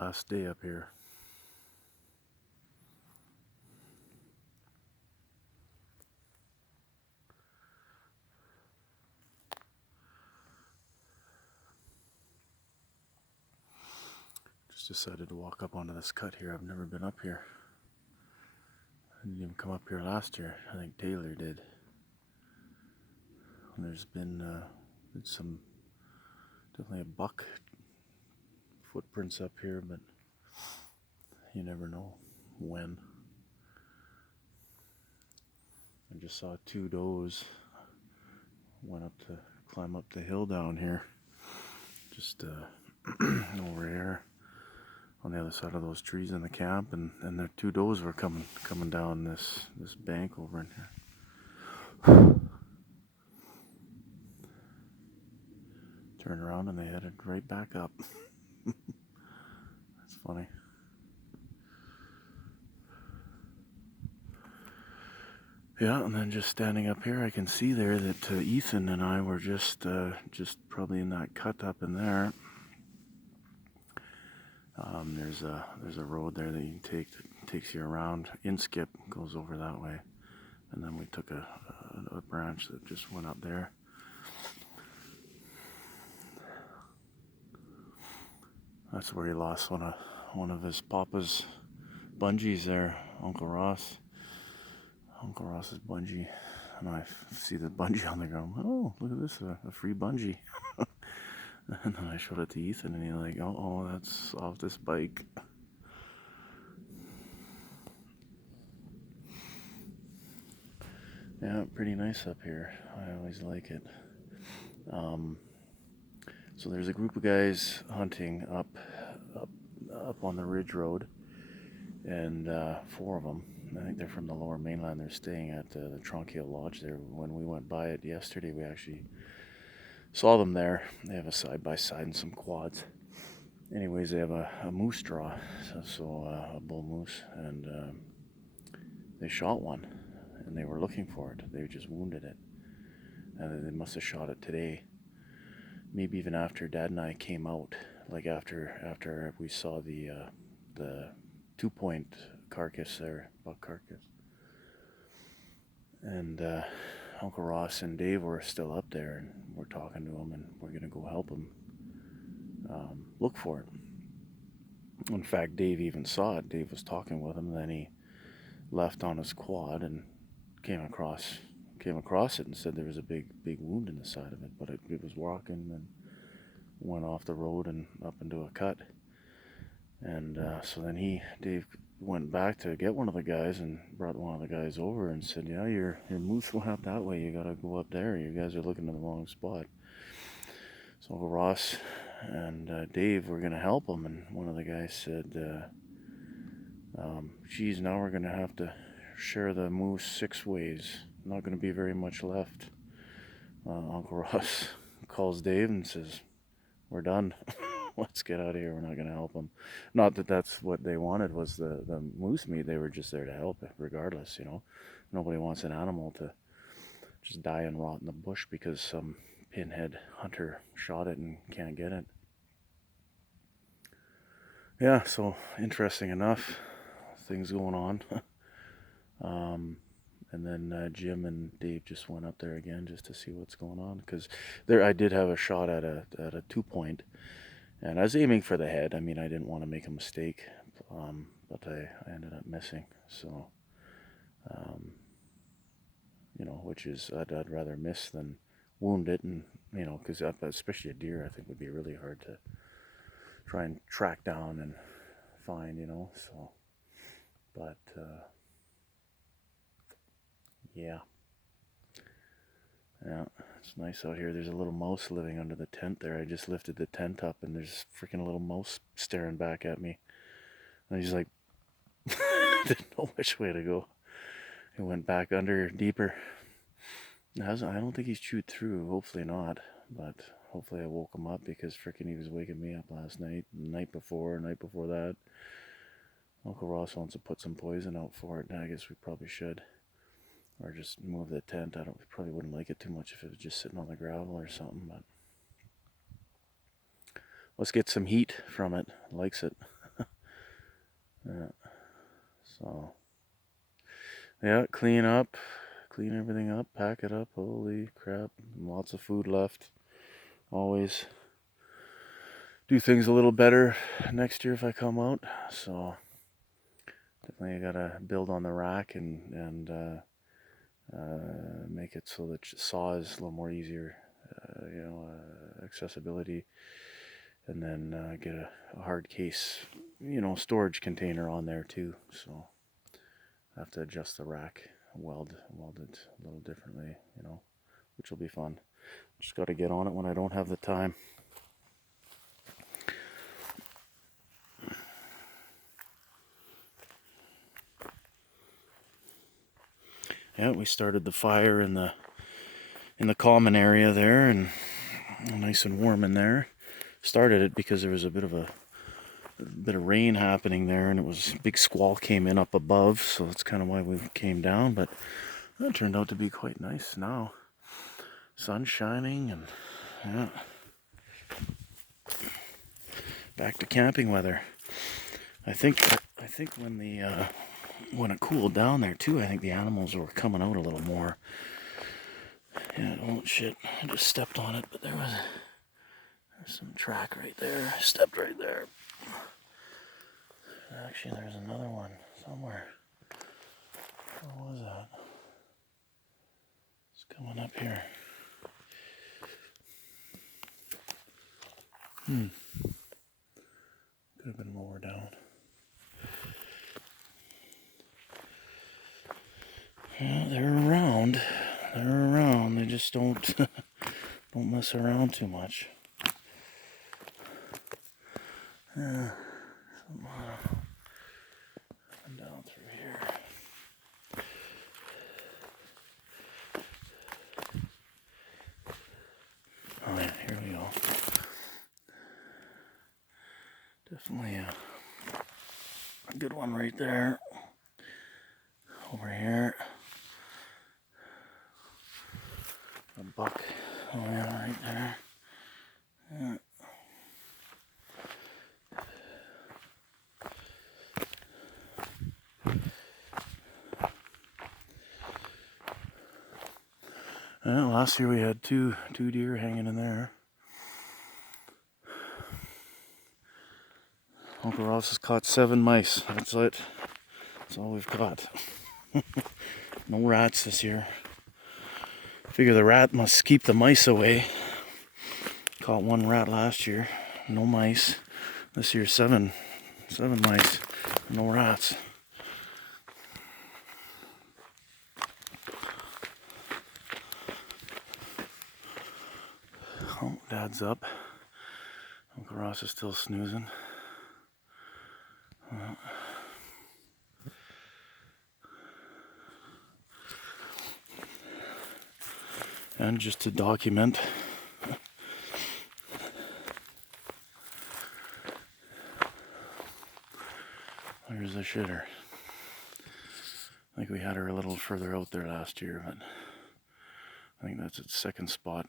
Last day up here. Just decided to walk up onto this cut here. I've never been up here. I didn't even come up here last year. I think Taylor did. And there's been some, definitely a buck footprints up here, but you never know when. I just saw two does. Went up to climb up the hill down here. Just over here on the other side of those trees in the camp, and the two does were coming down this bank over in here. Turned around and they headed right back up. That's funny. Yeah, and then just standing up here, I can see there that Ethan and I were just probably in that cut up in there. There's a road there that you can take that takes you around. Inskip goes over that way, and then we took a branch that just went up there. That's where he lost one of his papa's bungees there, Uncle Ross. Uncle Ross's bungee, and I see the bungee on the ground. Oh, look at this, a free bungee. And then I showed it to Ethan, and he's like, oh, that's off this bike. Yeah, pretty nice up here. I always like it. So there's a group of guys hunting up on the Ridge Road, and 4 of them. I think they're from the Lower Mainland. They're staying at the Trunk Hill Lodge there. When we went by it yesterday, we actually saw them there. They have a side-by-side and some quads. Anyways, they have a moose draw, so a bull moose, and they shot one, and they were looking for it. They just wounded it, and they must have shot it today. Maybe even after Dad and I came out, like after we saw the 2-point carcass there, buck carcass. And Uncle Ross and Dave were still up there, and we're talking to them, and we're gonna go help them look for it. In fact, Dave even saw it. Dave was talking with him, and then he left on his quad and came across it and said there was a big wound in the side of it, but it was walking and went off the road and up into a cut. And so then Dave went back to get one of the guys and brought one of the guys over and said, yeah, your moose went up that way, you gotta go up there, you guys are looking in the wrong spot. So Ross and Dave were gonna help him, and one of the guys said, geez, now we're gonna have to share the moose 6 ways, not gonna be very much left. Uncle Ross calls Dave and says, we're done. Let's get out of here. We're not going to help them. Not that that's what they wanted was the moose meat. They were just there to help regardless, you know. Nobody wants an animal to just die and rot in the bush because some pinhead hunter shot it and can't get it. Yeah, so interesting enough, things going on. And then Jim and Dave just went up there again just to see what's going on, because there I did have a shot at a 2-point. And I was aiming for the head. I mean, I didn't want to make a mistake, but I ended up missing. So, you know, which is, I'd rather miss than wound it. And, you know, because especially a deer, I think would be really hard to try and track down and find, you know. So, but, yeah. Yeah, it's nice out here. There's a little mouse living under the tent there. I just lifted the tent up, and there's freaking a little mouse staring back at me. And he's like, didn't know which way to go. He went back under deeper. I don't think he's chewed through. Hopefully not. But hopefully I woke him up, because freaking he was waking me up last night, night before that. Uncle Ross wants to put some poison out for it, and I guess we probably should. Or just move the tent. We probably wouldn't like it too much if it was just sitting on the gravel or something, but let's get some heat from it. Likes it. Yeah. So, yeah, clean everything up, pack it up. Holy crap. Lots of food left. Always do things a little better next year if I come out. So, definitely I gotta build on the rack and make it so that saw is a little more easier, accessibility, and then get a hard case, storage container on there too. So I have to adjust the rack, weld it a little differently, which will be fun. Just got to get on it when I don't have the time. Yeah, we started the fire in the common area there, and nice and warm in there. Started it because there was a bit of rain happening there, and it was a big squall came in up above, so that's kind of why we came down. But that turned out to be quite nice now. Sun shining, and yeah, back to camping weather. I think when it cooled down there too, I think the animals were coming out a little more. Yeah, oh shit, I just stepped on it, but there's some track right there. I stepped right there. Actually, there's another one somewhere. What was that? It's coming up here. Could have been lower down. Yeah, they're around. They just don't don't mess around too much. Up and down through here. Oh yeah, here we go. Definitely a good one right there. Over here. A buck. Oh yeah, right there. Yeah. Last year we had two deer hanging in there. Uncle Ross has caught 7 mice. That's it. That's all we've caught. No rats this year. Figure the rat must keep the mice away. Caught 1 rat last year. No mice. This year 7 mice. No rats. Oh, Dad's up. Uncle Ross is still snoozing. And just to document, there's the shitter. I think we had her a little further out there last year, but I think that's its second spot.